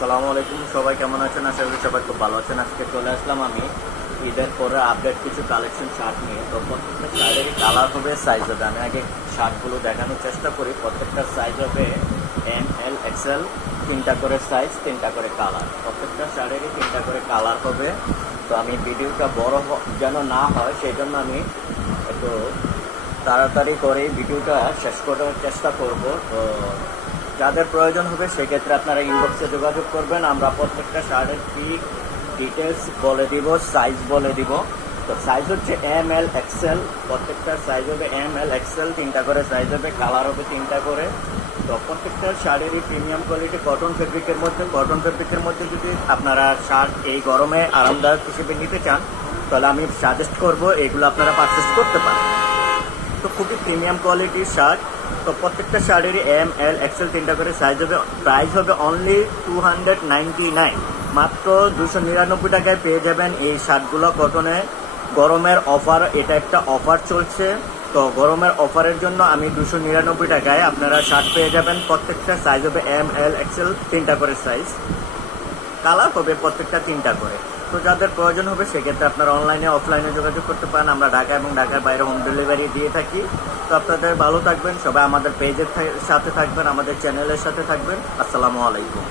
আসসালামু আলাইকুম, সবাই কেমন আছেন? আশা করি সবাই খুব ভালো আছেন। আজকে চলে আসলাম আমি ঈদের পরে আপডেট কিছু কালেকশন শার্ট নিয়ে। তো প্রত্যেকটা শার্টেরই কালার হবে, সাইজ হবে। আমি আগে শার্টগুলো দেখানোর চেষ্টা করি। প্রত্যেকটা সাইজ হবে এম, এল, এক্সেল, তিনটা করে সাইজ, তিনটা করে কালার। প্রত্যেকটা শার্টেরই তিনটা করে কালার হবে। তো আমি ভিডিওটা বড় যেন না হয় সেই জন্য আমি একটু তাড়াতাড়ি করে ভিডিওটা শেষ করার চেষ্টা করব। তো যাদের প্রয়োজন হবে সেক্ষেত্রে আপনারা ইনবক্সে যোগাযোগ করবেন। আমরা প্রত্যেকটা শার্টের ঠিক ডিটেলস বলে দিব, সাইজ বলে দিব। তো সাইজ হচ্ছে এম, এল, এক্সেল। প্রত্যেকটা সাইজ হবে এম, এল, এক্সেল, তিনটা করে সাইজ হবে, কালার হবে তিনটা করে। তো প্রত্যেকটা শার্টেরই প্রিমিয়াম কোয়ালিটি কটন ফেব্রিকের মধ্যে যদি আপনারা শার্ট এই গরমে আরামদায়ক হিসেবে নিতে চান তাহলে আমি সাজেস্ট করব এগুলো আপনারা পারচেস করতে পারেন। তো খুবই প্রিমিয়াম কোয়ালিটির শার্ট। তো প্রত্যেকটা শার্টেরই এম, এল, এক্সেল, তিনটা করে সাইজ হবে। প্রাইস হবে অনলি 299, মাত্র 299 টাকায় পেয়ে যাবেন এই শার্টগুলো কটনে। গরমের অফার, এটা একটা অফার চলছে। তো গরমের অফারের জন্য আমি 299 টাকায় আপনারা শার্ট পেয়ে যাবেন। প্রত্যেকটা সাইজ হবে এম, এল, এক্সেল, তিনটা করে সাইজ, কালার হবে প্রত্যেকটা তিনটা করে। তো যাদের প্রয়োজন হবে সেক্ষেত্রে আপনারা অনলাইনে অফলাইনে যোগাযোগ করতে পারেন। আমরা ঢাকা এবং ঢাকার বাইরে হোম ডেলিভারি দিয়ে থাকি। তো আপনাদের ভালো থাকবেন, সবাই আমাদের পেজের সাথে থাকবেন, আমাদের চ্যানেলের সাথে থাকবেন। আসসালামু আলাইকুম।